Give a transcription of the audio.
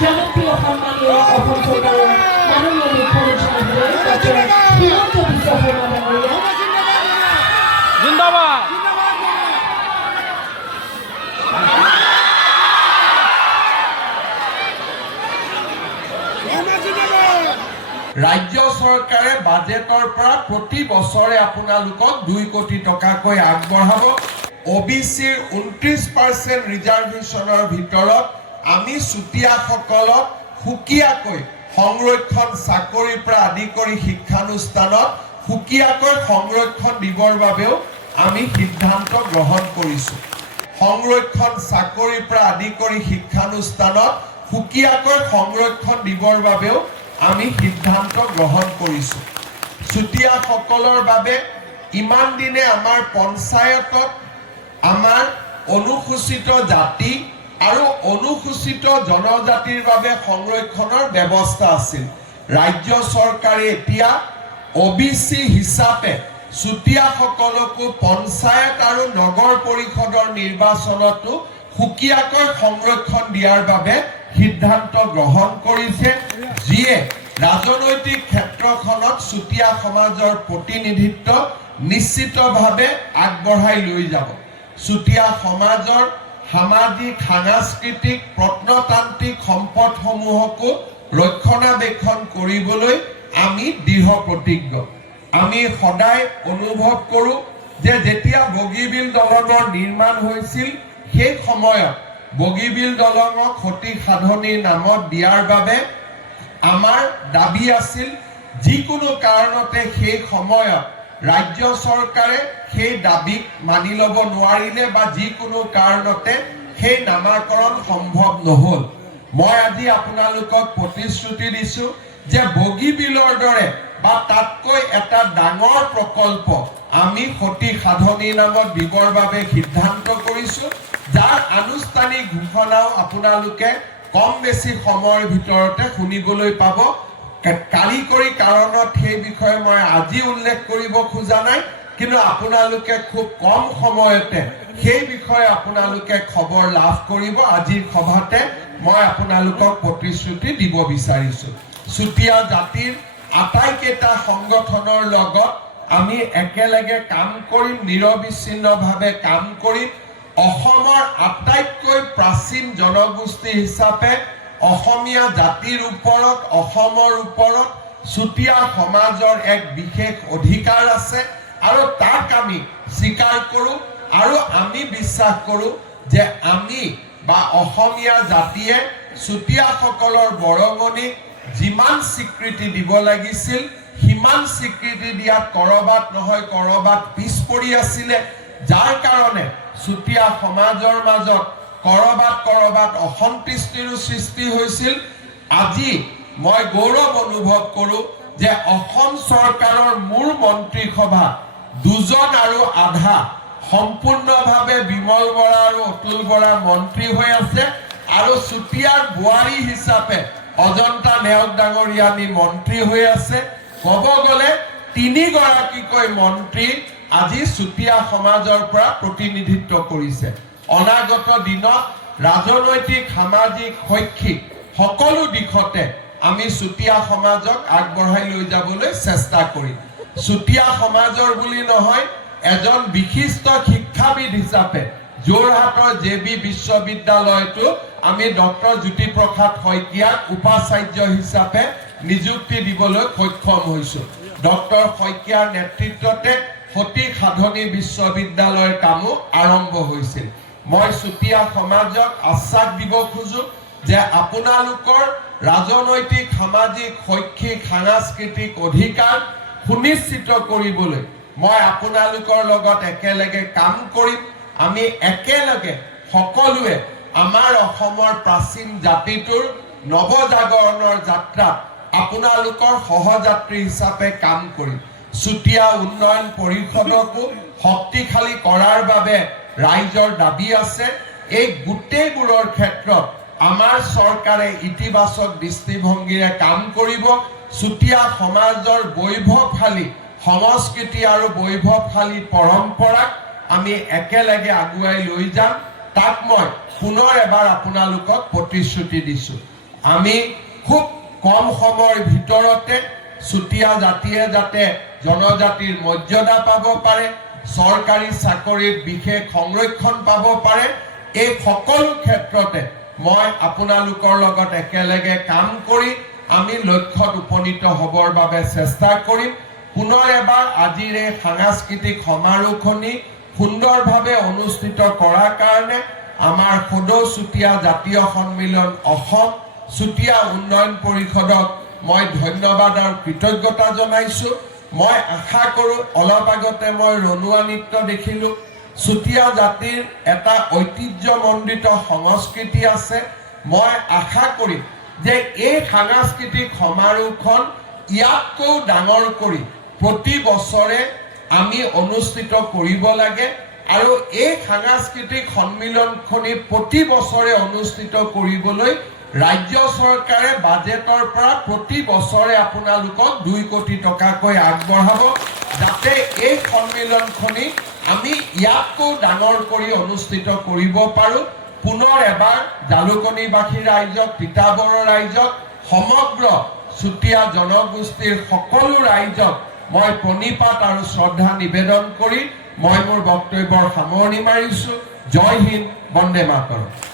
জনপ্ৰিয় সম্মানীয় অসম সৰকাৰেৰ মাননীয় মুখ্যমন্ত্ৰী হিমন্ত বিশ্ব শৰ্মা ডাঙৰীয়া জিন্দাবাদ। ৰাজ্য চৰকাৰে বাজেটৰ পৰা প্ৰতি বছৰে আপোনালোকক 2 কোটি টকাকৈ আগবঢ়াব। OBCৰ 29% ৰিজাৰ্ভেশ্যনৰ ভিতৰত আমি চুতীয়াসকলক সুকীয়াকৈ সংৰক্ষণ চাকৰিৰ পৰা আদি কৰি শিক্ষানুষ্ঠানত সুকীয়াকৈ সংৰক্ষণ দিবৰ বাবেও আমি সিদ্ধান্ত গ্ৰহণ কৰিছোঁ। সংৰক্ষণ চাকৰিৰ পৰা আদি কৰি শিক্ষানুষ্ঠানত সুকীয়াকৈ সংৰক্ষণ দিবৰ বাবেও আমি সিদ্ধান্ত গ্ৰহণ কৰিছোঁ। চুতীয়াসকলৰ বাবে ইমান দিনে আমাৰ পঞ্চায়তত আমাৰ অনুসূচিত জাতি আৰু অনুসূচিত জনজাতিৰ বাবে সংৰক্ষণৰ ব্যৱস্থা আছিল। ৰাজ্য চৰকাৰে এতিয়া OBC হিচাপে চুতীয়াসকলকো পঞ্চায়ত আৰু নগৰ পৰিষদৰ নিৰ্বাচনতো সুকীয়াকৈ সংৰক্ষণ দিয়াৰ বাবে সিদ্ধান্ত গ্ৰহণ কৰিছে, যিয়ে ৰাজনৈতিক ক্ষেত্ৰখনত চুতীয়া সমাজৰ প্ৰতিনিধিত্ব নিশ্চিতভাৱে আগবঢ়াই লৈ যাব। চুতীয়া সমাজৰ সামাজিক সাংস্কৃতিক প্ৰত্নতান্ত্ৰিক সম্পদসমূহকো ৰক্ষণাবেক্ষণ কৰিবলৈ আমি দৃঢ় প্ৰতিজ্ঞ। আমি সদায় অনুভৱ কৰোঁ যে যেতিয়া বগীবিল দলঙৰ নিৰ্মাণ হৈছিল সেই সময়ত বগীবিল দলঙক সতী সাধনীৰ নামত দিয়াৰ বাবে আমাৰ দাবী আছিল, যিকোনো কাৰণতে সেই সময়ত ৰাজ্য চৰকাৰে সেই দাবীক মানি ল'ব নোৱাৰিলে বা যিকোনো কাৰণতে সেই নামাকৰণ সম্ভৱ নহ'ল। মই আজি আপোনালোকক প্ৰতিশ্ৰুতি দিছোঁ যে বগীবিলৰ দৰে বা তাতকৈ এটা ডাঙৰ প্ৰকল্প আমি সতী সাধনীৰ নামত দিবৰ বাবে সিদ্ধান্ত কৰিছোঁ, যাৰ আনুষ্ঠানিক ঘোষণাও আপোনালোকে কম বেছি সময়ৰ ভিতৰতে শুনিবলৈ পাব। কাৰিকৰী কাৰণত সেই বিষয়ে মই আজি উল্লেখ কৰিব খোজা নাই, কিন্তু আপোনালোকে খুব কম সময়তে সেই বিষয়ে আপোনালোকে খবৰ লাভ কৰিব। আজিৰ সভাতে মই আপোনালোকক প্ৰতিশ্ৰুতি দিব বিচাৰিছোঁ। চুতীয়া জাতিৰ আটাইকেইটা সংগঠনৰ লগত আমি একেলগে কাম কৰিম, নিৰবিচ্ছিন্নভাৱে কাম কৰিম। অসমৰ আটাইতকৈ প্ৰাচীন জনগোষ্ঠী হিচাপে অসমীয়া জাতিৰ ওপৰত অসমৰ ওপৰত চুতীয়া সমাজৰ এক বিশেষ অধিকাৰ আছে আৰু তাক আমি স্বীকাৰ কৰোঁ আৰু আমি বিশ্বাস কৰোঁ যে আমি বা অসমীয়া জাতিয়ে চুতীয়াসকলৰ বৰঙণিক যিমান স্বীকৃতি দিব লাগিছিল সিমান স্বীকৃতি দিয়াত কৰবাত নহয় কৰবাত পিছ পৰি আছিলে, যাৰ কাৰণে চুতীয়া সমাজৰ মাজত কৰবাত অসন্তুষ্টিৰো সৃষ্টি হৈছিল। আজি মই গৌৰৱ অনুভৱ কৰোঁ যে অসম চৰকাৰৰ মূল মন্ত্ৰীসভা 2জন আৰু আধা সম্পূৰ্ণভাৱে বিমল বৰা আৰু অতুল বৰা মন্ত্ৰী হৈ আছে আৰু চুতীয়াৰ বোৱাৰী হিচাপে অজন্তা নেওগ ডাঙৰীয়ানী মন্ত্ৰী হৈ আছে। ক'ব গ'লে 3 গৰাকীকৈ মন্ত্ৰী আজি চুতীয়া সমাজৰ পৰা প্ৰতিনিধিত্ব কৰিছে। অনাগত দিনত ৰাজনৈতিক সামাজিক শৈক্ষিক সকলো দিশতে আমি চুতীয়া সমাজক আগবঢ়াই লৈ যাবলৈ চেষ্টা কৰিম। চুতীয়া সমাজৰ বুলি নহয়, এজন বিশিষ্ট শিক্ষাবিদ হিচাপে যোৰহাটৰ JB বিশ্ববিদ্যালয়তো আমি ডক্টৰ জ্যোতিপ্ৰসাদ শইকীয়াক উপাচাৰ্য হিচাপে নিযুক্তি দিবলৈ সক্ষম হৈছোঁ। ডক্টৰ শইকীয়াৰ নেতৃত্বতে সতী সাধনী বিশ্ববিদ্যালয়ৰ কামো আৰম্ভ হৈছিল। মই চুতীয়া সমাজক আশ্বাস দিব খোজো যে আপোনালোকৰ ৰাজনৈতিক সামাজিক শৈক্ষিক সাংস্কৃতিক অধিকাৰ সুনিশ্চিত কৰিবলৈ মই আপোনালোকৰ লগত একেলগে কাম কৰিম। আমি একেলগে সকলোৱে আমাৰ অসমৰ প্ৰাচীন জাতিটোৰ নৱজাগৰণৰ যাত্ৰাত আপোনালোকৰ সহযাত্ৰী হিচাপে কাম কৰিম। চুতীয়া উন্নয়ন পৰিষদকো শক্তিশালী কৰাৰ বাবে ৰাইজৰ দাবী আছে। এই গোটেইবোৰৰ ক্ষেত্ৰত আমাৰ চৰকাৰে ইতিবাচক দৃষ্টিভংগীৰে কাম কৰিব। চুতীয়া সমাজৰ বৈভৱশালী সংস্কৃতি আৰু বৈভৱশালী পৰম্পৰাক আমি একেলগে আগুৱাই লৈ যাম তাক মই পুনৰ এবাৰ আপোনালোকক প্ৰতিশ্ৰুতি দিছো আমি খুব কম সময়ৰ ভিতৰতে চুতীয়া জাতিয়ে যাতে জনজাতিৰ মৰ্যাদা পাব পাৰে চৰকাৰী চাকৰিৰ বিশেষ সংৰক্ষণ পাব পাৰে এই সকলো ক্ষেত্ৰতে মই আপোনালোকৰ লগত একেলগে কাম কৰি আমি লক্ষ্যত উপনীত হ'বৰ বাবে চেষ্টা কৰিম পুনৰ এবাৰ আজিৰ এই সাংস্কৃতিক সমাৰোহখনি সুন্দৰভাৱে অনুষ্ঠিত কৰাৰ কাৰণে আমাৰ সদৌ চুতীয়া জাতীয় সন্মিলন অসম চুতীয়া উন্নয়ন পৰিষদক মই ধন্যবাদ আৰু কৃতজ্ঞতা জনাইছো মই আশা কৰোঁ অলপ আগতে মই ৰণুৱা নৃত্য দেখিলোঁ চুতীয়া জাতিৰ এটা ঐতিহ্যমণ্ডিত সংস্কৃতি আছে মই আশা কৰিম যে এই সাংস্কৃতিক সমাৰোহখন ইয়াতকৈ ডাঙৰ কৰি প্ৰতি বছৰে আমি অনুষ্ঠিত কৰিব লাগে আৰু এই সাংস্কৃতিক সন্মিলনখনি প্ৰতি বছৰে অনুষ্ঠিত কৰিবলৈ ৰাজ্য চৰকাৰে বাজেটৰ পৰা প্ৰতি বছৰে আপোনালোকক 2 কোটি টকাকৈ আগবঢ়াব যাতে এই সন্মিলনখনি আমি ইয়াতকৈ ডাঙৰ কৰি অনুষ্ঠিত কৰিব পাৰোঁ পুনৰ এবাৰ জালুকনীবাসী ৰাইজক তিতাবৰৰ ৰাইজক সমগ্ৰ চুতীয়া জনগোষ্ঠীৰ সকলো ৰাইজক মই প্ৰণিপাত আৰু শ্ৰদ্ধা নিবেদন কৰি মই মোৰ বক্তব্যৰ সামৰণি মাৰিছো জয় হিন্দ বন্দে মাতৰম